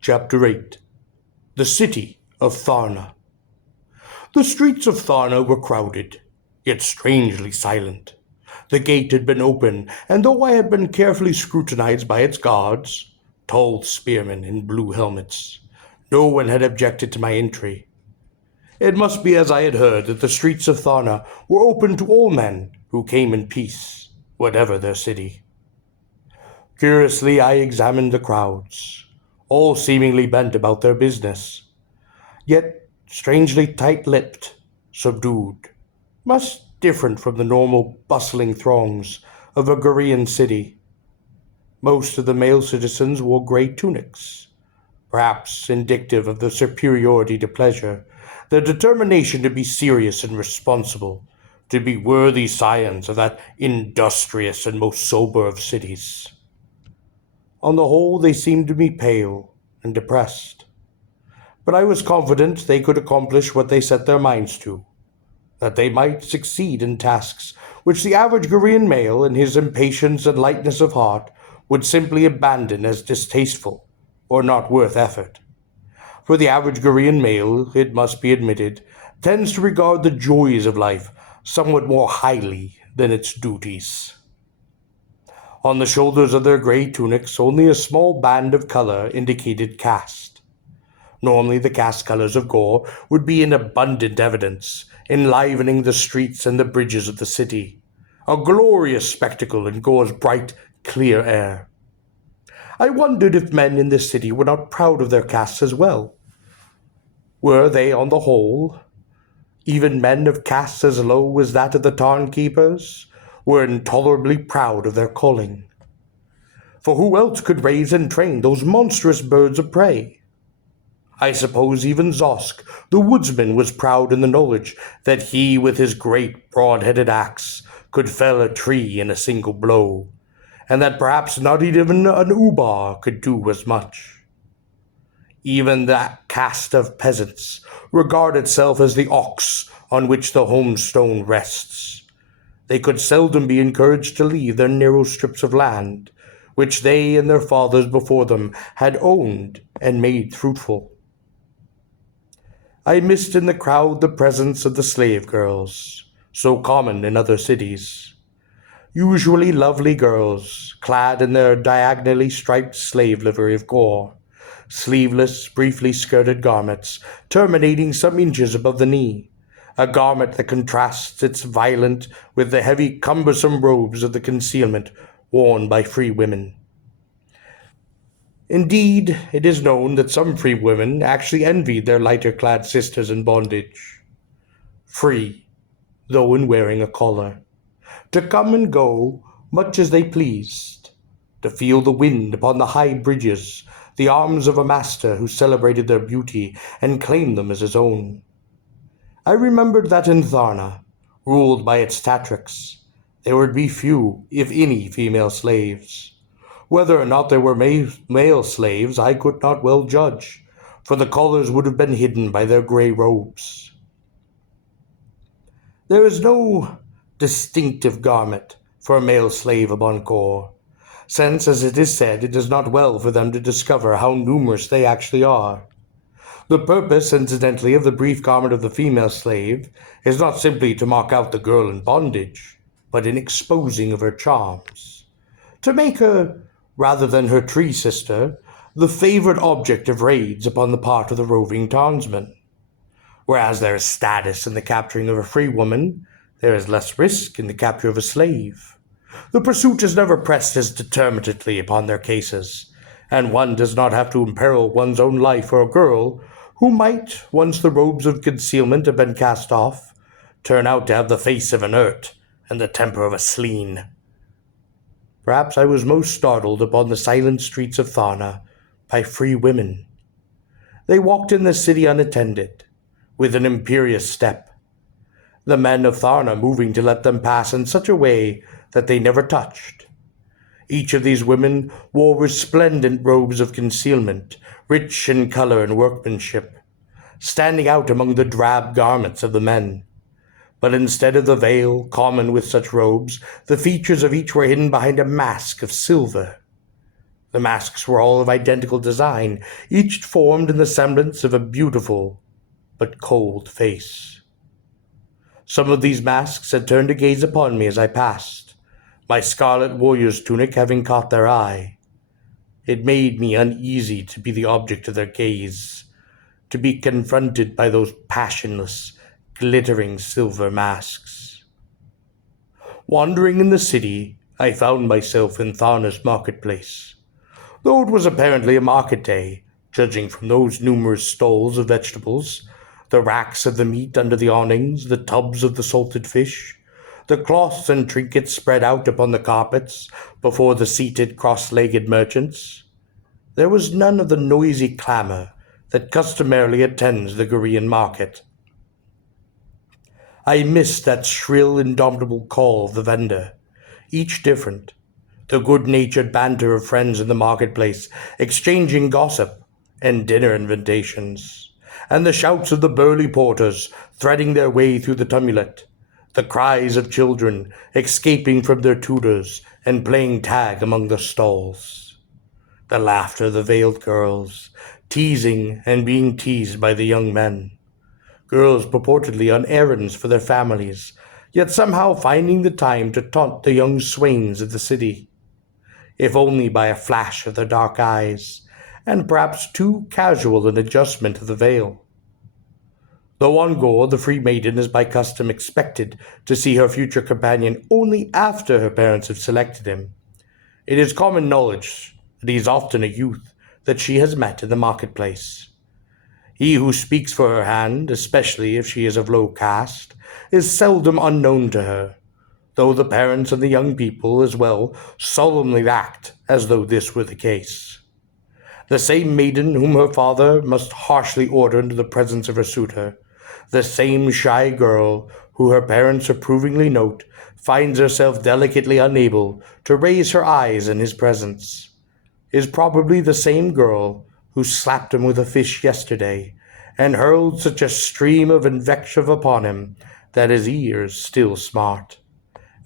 Chapter 8. The City of Tharna. The streets of Tharna were crowded, yet strangely silent. The gate had been open, and though I had been carefully scrutinized by its guards, tall spearmen in blue helmets, no one had objected to my entry. It must be as I had heard that the streets of Tharna were open to all men who came in peace, whatever their city. Curiously, I examined the crowds, all seemingly bent about their business, yet strangely tight-lipped, subdued, much different from the normal bustling throngs of a Gorean city. Most of the male citizens wore gray tunics, perhaps indicative of their superiority to pleasure, their determination to be serious and responsible, to be worthy scions of that industrious and most sober of cities. On the whole, they seemed to me pale and depressed, but I was confident they could accomplish what they set their minds to, that they might succeed in tasks which the average Korean male, in his impatience and lightness of heart, would simply abandon as distasteful or not worth effort. For the average Korean male, it must be admitted, tends to regard the joys of life somewhat more highly than its duties. On the shoulders of their gray tunics, only a small band of color indicated caste. Normally, the caste colors of Gor would be in abundant evidence, enlivening the streets and the bridges of the city, a glorious spectacle in Gor's bright, clear air. I wondered if men in this city were not proud of their castes as well. Were they, on the whole, even men of castes as low as that of the tarn keepers, were intolerably proud of their calling? For who else could raise and train those monstrous birds of prey? I suppose even Zosk, the woodsman, was proud in the knowledge that he, with his great broad-headed axe, could fell a tree in a single blow, and that perhaps not even an Ubar could do as much. Even that caste of peasants regard itself as the ox on which the homestone rests. They could seldom be encouraged to leave their narrow strips of land, which they and their fathers before them had owned and made fruitful. I missed in the crowd the presence of the slave girls, so common in other cities. Usually lovely girls, clad in their diagonally striped slave livery of Gor, sleeveless, briefly skirted garments, terminating some inches above the knee, a garment that contrasts its violent with the heavy, cumbersome robes of the concealment worn by free women. Indeed, it is known that some free women actually envied their lighter-clad sisters in bondage. Free, though in wearing a collar, to come and go much as they pleased, to feel the wind upon the high bridges, the arms of a master who celebrated their beauty and claimed them as his own. I remembered that in Tharna, ruled by its tatriks, there would be few, if any, female slaves. Whether or not there were male slaves I could not well judge, for the collars would have been hidden by their gray robes. There is no distinctive garment for a male slave upon Gor, since, as it is said, it is not well for them to discover how numerous they actually are. The purpose, incidentally, of the brief garment of the female slave is not simply to mark out the girl in bondage, but in exposing of her charms, to make her, rather than her tree sister, the favored object of raids upon the part of the roving townsmen. Whereas there is status in the capturing of a free woman, there is less risk in the capture of a slave. The pursuit is never pressed as determinately upon their cases, and one does not have to imperil one's own life for a girl who might, once the robes of concealment have been cast off, turn out to have the face of an Urt and the temper of a Sleen. Perhaps I was most startled upon the silent streets of Tharna by free women. They walked in the city unattended, with an imperious step, the men of Tharna moving to let them pass in such a way that they never touched. Each of these women wore resplendent robes of concealment, rich in color and workmanship, standing out among the drab garments of the men. But instead of the veil common with such robes, the features of each were hidden behind a mask of silver. The masks were all of identical design, each formed in the semblance of a beautiful but cold face. Some of these masks had turned to gaze upon me as I passed, my scarlet warrior's tunic having caught their eye. It made me uneasy to be the object of their gaze, to be confronted by those passionless, glittering silver masks. Wandering in the city, I found myself in Tharna's marketplace. Though it was apparently a market day, judging from those numerous stalls of vegetables, the racks of the meat under the awnings, the tubs of the salted fish, the cloths and trinkets spread out upon the carpets before the seated cross-legged merchants, there was none of the noisy clamor that customarily attends the Gorean market. I missed that shrill, indomitable call of the vendor, each different, the good-natured banter of friends in the marketplace, exchanging gossip and dinner invitations, and the shouts of the burly porters threading their way through the tumult, the cries of children escaping from their tutors and playing tag among the stalls, the laughter of the veiled girls, teasing and being teased by the young men, girls purportedly on errands for their families, yet somehow finding the time to taunt the young swains of the city, if only by a flash of their dark eyes, and perhaps too casual an adjustment of the veil. Though on Gor, the free maiden is by custom expected to see her future companion only after her parents have selected him, it is common knowledge that he is often a youth that she has met in the marketplace. He who speaks for her hand, especially if she is of low caste, is seldom unknown to her, though the parents and the young people as well solemnly act as though this were the case. The same maiden whom her father must harshly order into the presence of her suitor, the same shy girl who her parents approvingly note, finds herself delicately unable to raise her eyes in his presence, is probably the same girl who slapped him with a fish yesterday and hurled such a stream of invective upon him that his ears still smart,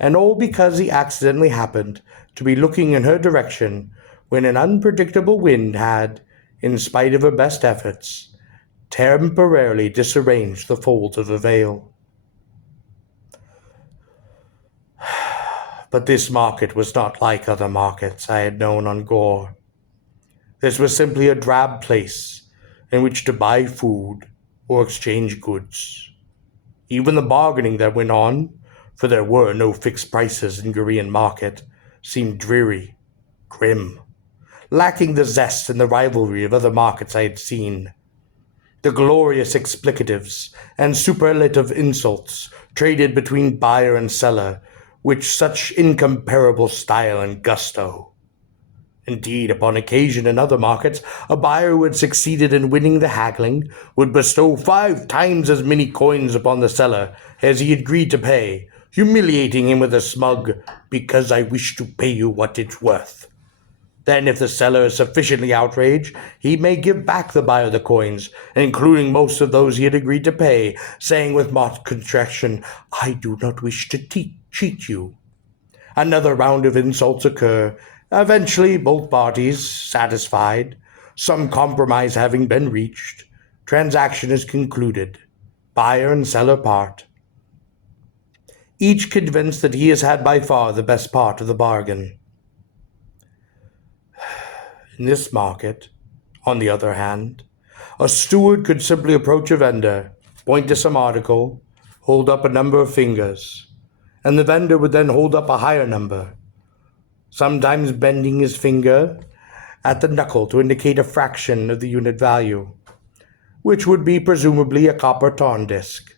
and all because he accidentally happened to be looking in her direction when an unpredictable wind had, in spite of her best efforts, temporarily disarranged the folds of the veil. But this market was not like other markets I had known on Gor. This was simply a drab place in which to buy food or exchange goods. Even the bargaining that went on, for there were no fixed prices in Gorean market, seemed dreary, grim, lacking the zest and the rivalry of other markets I had seen. The glorious explicatives and superlative insults traded between buyer and seller, with such incomparable style and gusto. Indeed, upon occasion in other markets, a buyer who had succeeded in winning the haggling would bestow 5 times as many coins upon the seller as he agreed to pay, humiliating him with a smug, "because I wish to pay you what it's worth." Then, if the seller is sufficiently outraged, he may give back the buyer the coins, including most of those he had agreed to pay, saying with mock contraction, "I do not wish to cheat you." Another round of insults occur. Eventually, both parties satisfied, some compromise having been reached, transaction is concluded. Buyer and seller part, each convinced that he has had by far the best part of the bargain. In this market, on the other hand, a steward could simply approach a vendor, point to some article, hold up a number of fingers, and the vendor would then hold up a higher number, sometimes bending his finger at the knuckle to indicate a fraction of the unit value, which would be presumably a copper tarn disc.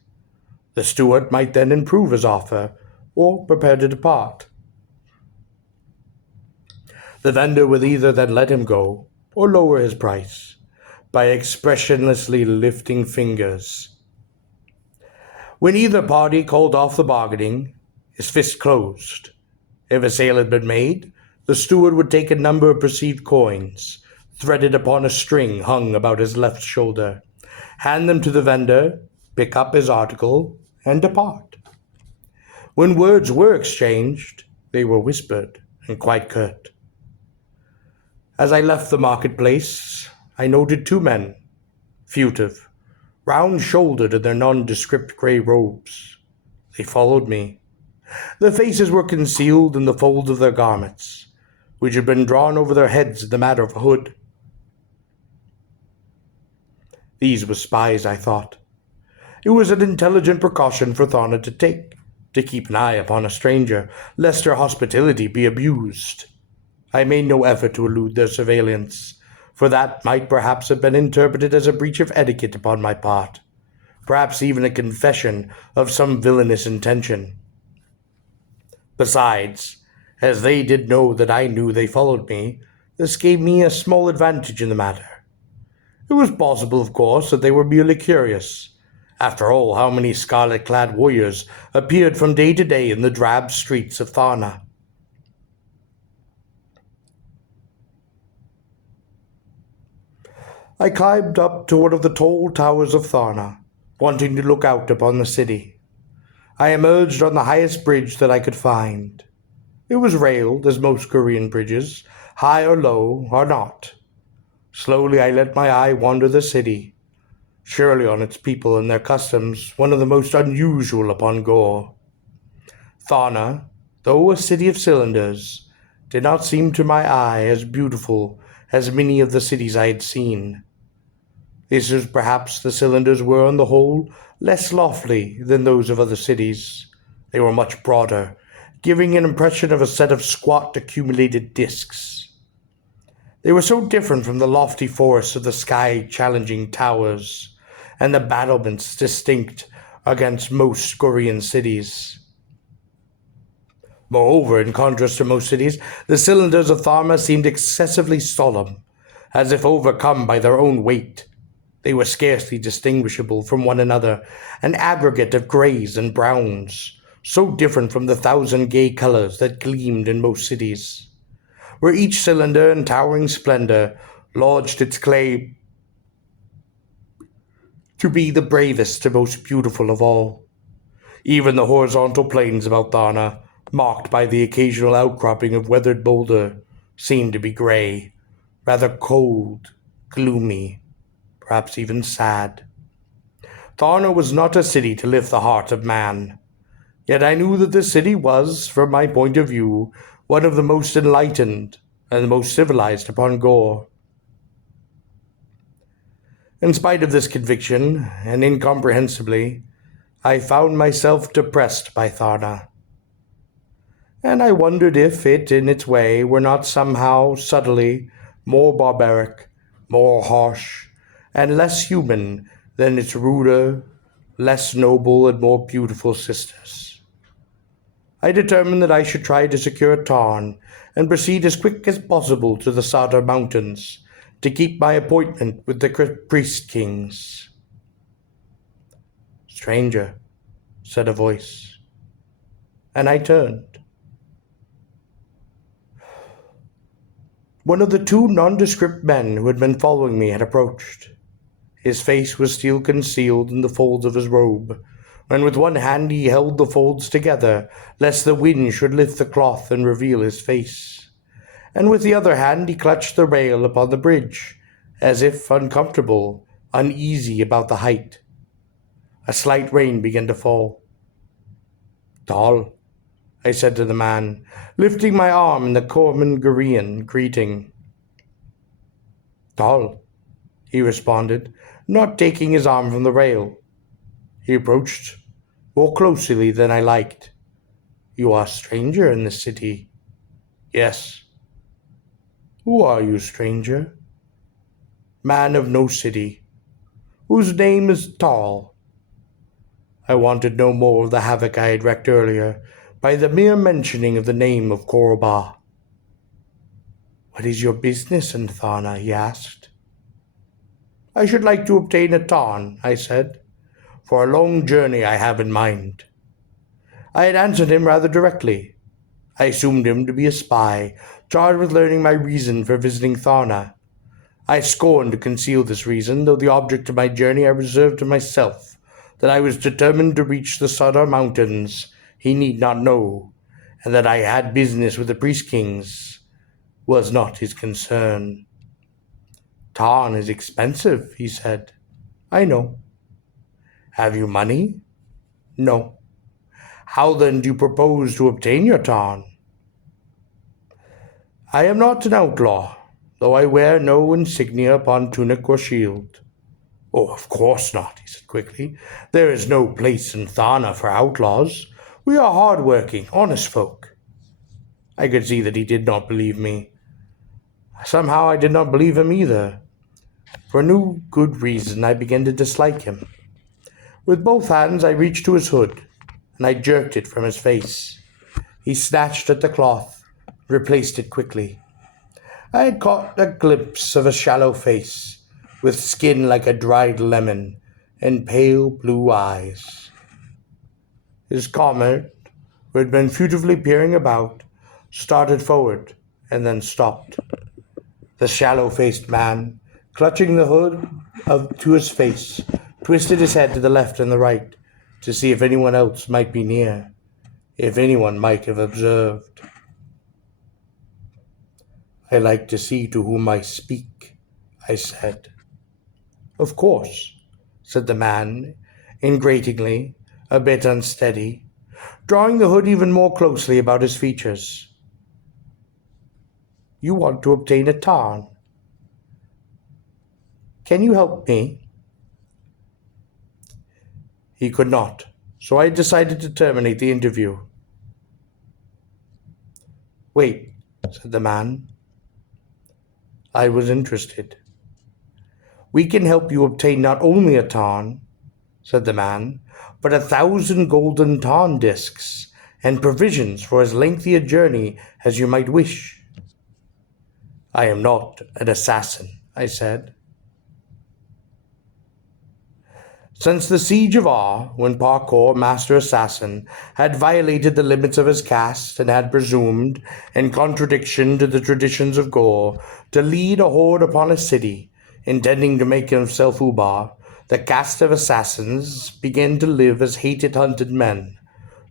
The steward might then improve his offer or prepare to depart. The vendor would either then let him go or lower his price by expressionlessly lifting fingers. When either party called off the bargaining, his fist closed. If a sale had been made, the steward would take a number of perceived coins, threaded upon a string hung about his left shoulder, hand them to the vendor, pick up his article, and depart. When words were exchanged, they were whispered and quite curt. As I left the marketplace, I noted two men, furtive, round-shouldered in their nondescript grey robes. They followed me. Their faces were concealed in the folds of their garments, which had been drawn over their heads in the manner of a hood. These were spies, I thought. It was an intelligent precaution for Tharna to take, to keep an eye upon a stranger, lest her hospitality be abused. I made no effort to elude their surveillance, for that might perhaps have been interpreted as a breach of etiquette upon my part, perhaps even a confession of some villainous intention. Besides, as they did know that I knew they followed me, this gave me a small advantage in the matter. It was possible, of course, that they were merely curious. After all, how many scarlet-clad warriors appeared from day to day in the drab streets of Tharna? I climbed up to one of the tall towers of Tharna, wanting to look out upon the city. I emerged on the highest bridge that I could find. It was railed, as most Korean bridges, high or low, or not. Slowly I let my eye wander the city, surely on its people and their customs one of the most unusual upon Gor. Tharna, though a city of cylinders, did not seem to my eye as beautiful as many of the cities I had seen. This is perhaps the cylinders were on the whole less lofty than those of other cities. They were much broader, giving an impression of a set of squat accumulated disks. They were so different from the lofty forests of the sky-challenging towers, and the battlements distinct against most Korean cities. Moreover, in contrast to most cities, the cylinders of Tharma seemed excessively solemn, as if overcome by their own weight. They were scarcely distinguishable from one another, an aggregate of greys and browns, so different from the thousand gay colors that gleamed in most cities, where each cylinder in towering splendor lodged its claim to be the bravest and most beautiful of all. Even the horizontal plains about Tharna, marked by the occasional outcropping of weathered boulder, seemed to be gray, rather cold, gloomy, perhaps even sad. Tharna was not a city to lift the heart of man, yet I knew that this city was, from my point of view, one of the most enlightened and the most civilized upon Gor. In spite of this conviction, and incomprehensibly, I found myself depressed by Tharna, and I wondered if it, in its way, were not somehow subtly more barbaric, more harsh, and less human than its ruder, less noble, and more beautiful sisters. I determined that I should try to secure a tarn and proceed as quick as possible to the Sadr Mountains to keep my appointment with the priest kings. "Stranger," said a voice, and I turned. One of the two nondescript men who had been following me had approached. His face was still concealed in the folds of his robe, and with one hand he held the folds together, lest the wind should lift the cloth and reveal his face, and with the other hand he clutched the rail upon the bridge, as if uncomfortable, uneasy about the height. A slight rain began to fall. "Tall," I said to the man, lifting my arm in the common Korean greeting. "Tall," he responded, not taking his arm from the rail. He approached more closely than I liked. "You are a stranger in this city?" "Yes." "Who are you, stranger?" "Man of no city, whose name is Tall." I wanted no more of the havoc I had wreaked earlier by the mere mentioning of the name of Koroba. "What is your business in Tharna?" he asked. "I should like to obtain a tarn," I said, "for a long journey I have in mind." I had answered him rather directly. I assumed him to be a spy, charged with learning my reason for visiting Tharna. I scorned to conceal this reason, though the object of my journey I reserved to myself, that I was determined to reach the Sadar Mountains he need not know, and that I had business with the priest kings. was not his concern. Tarn is expensive, he said. I know. Have you money? No. How then do you propose to obtain your Tarn? I am not an outlaw, though I wear no insignia upon tunic or shield. Oh, of course not, he said quickly. There is no place in Tharna for outlaws. We are hard-working, honest folk. I could see that he did not believe me. Somehow I did not believe him either. For no good reason, I began to dislike him. With both hands, I reached to his hood, and I jerked it from his face. He snatched at the cloth, replaced it quickly. I had caught a glimpse of a shallow face, with skin like a dried lemon, and pale blue eyes. His comrade, who had been furtively peering about, started forward and then stopped. The shallow-faced man, clutching the hood to his face, twisted his head to the left and the right to see if anyone else might be near, if anyone might have observed. I like to see to whom I speak, I said. Of course, said the man, ingratiatingly, a bit unsteady, drawing the hood even more closely about his features. You want to obtain a tarn. Can you help me? He could not, so I decided to terminate the interview. Wait, said the man. I was interested. We can help you obtain not only a tarn, said the man, but 1,000 golden tarn discs and provisions for as lengthy a journey as you might wish. I am not an assassin, I said. Since the siege of Ar, when Parkour, master assassin, had violated the limits of his caste and had presumed, in contradiction to the traditions of Gor, to lead a horde upon a city, intending to make himself Ubar, the caste of assassins began to live as hated hunted men,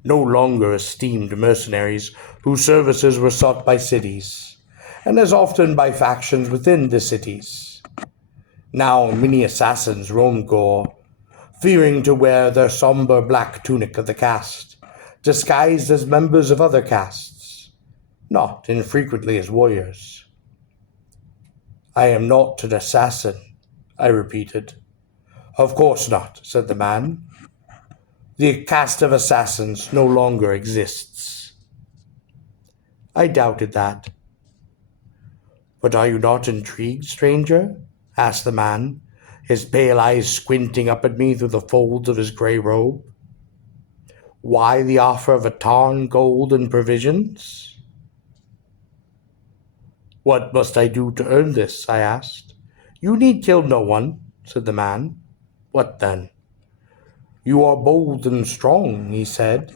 no longer esteemed mercenaries whose services were sought by cities, and as often by factions within the cities. Now many assassins roamed Gor, fearing to wear their somber black tunic of the caste, disguised as members of other castes, not infrequently as warriors. I am not an assassin, I repeated. Of course not, said the man. The caste of assassins no longer exists. I doubted that. But are you not intrigued, stranger? Asked the man, his pale eyes squinting up at me through the folds of his grey robe. Why the offer of a tarn, gold, and provisions? What must I do to earn this? I asked. You need kill no one, said the man. What then? You are bold and strong, he said.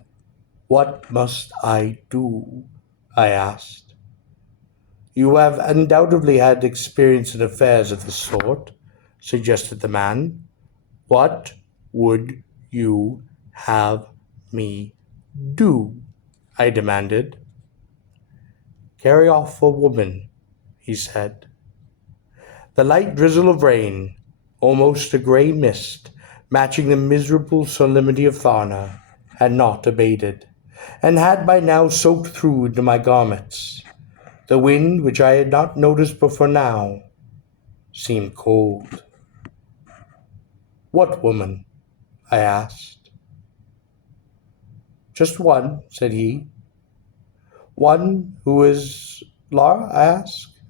What must I do? I asked. You have undoubtedly had experience in affairs of this sort, suggested the man. What would you have me do? I demanded. Carry off a woman, he said. The light drizzle of rain, almost a grey mist, matching the miserable solemnity of Tharna, had not abated, and had by now soaked through into my garments. The wind, which I had not noticed before now, seemed cold. What woman? I asked. Just one, said he. One who is Lara? I asked.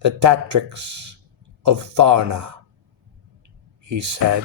The Tatrix of Tharna, he said.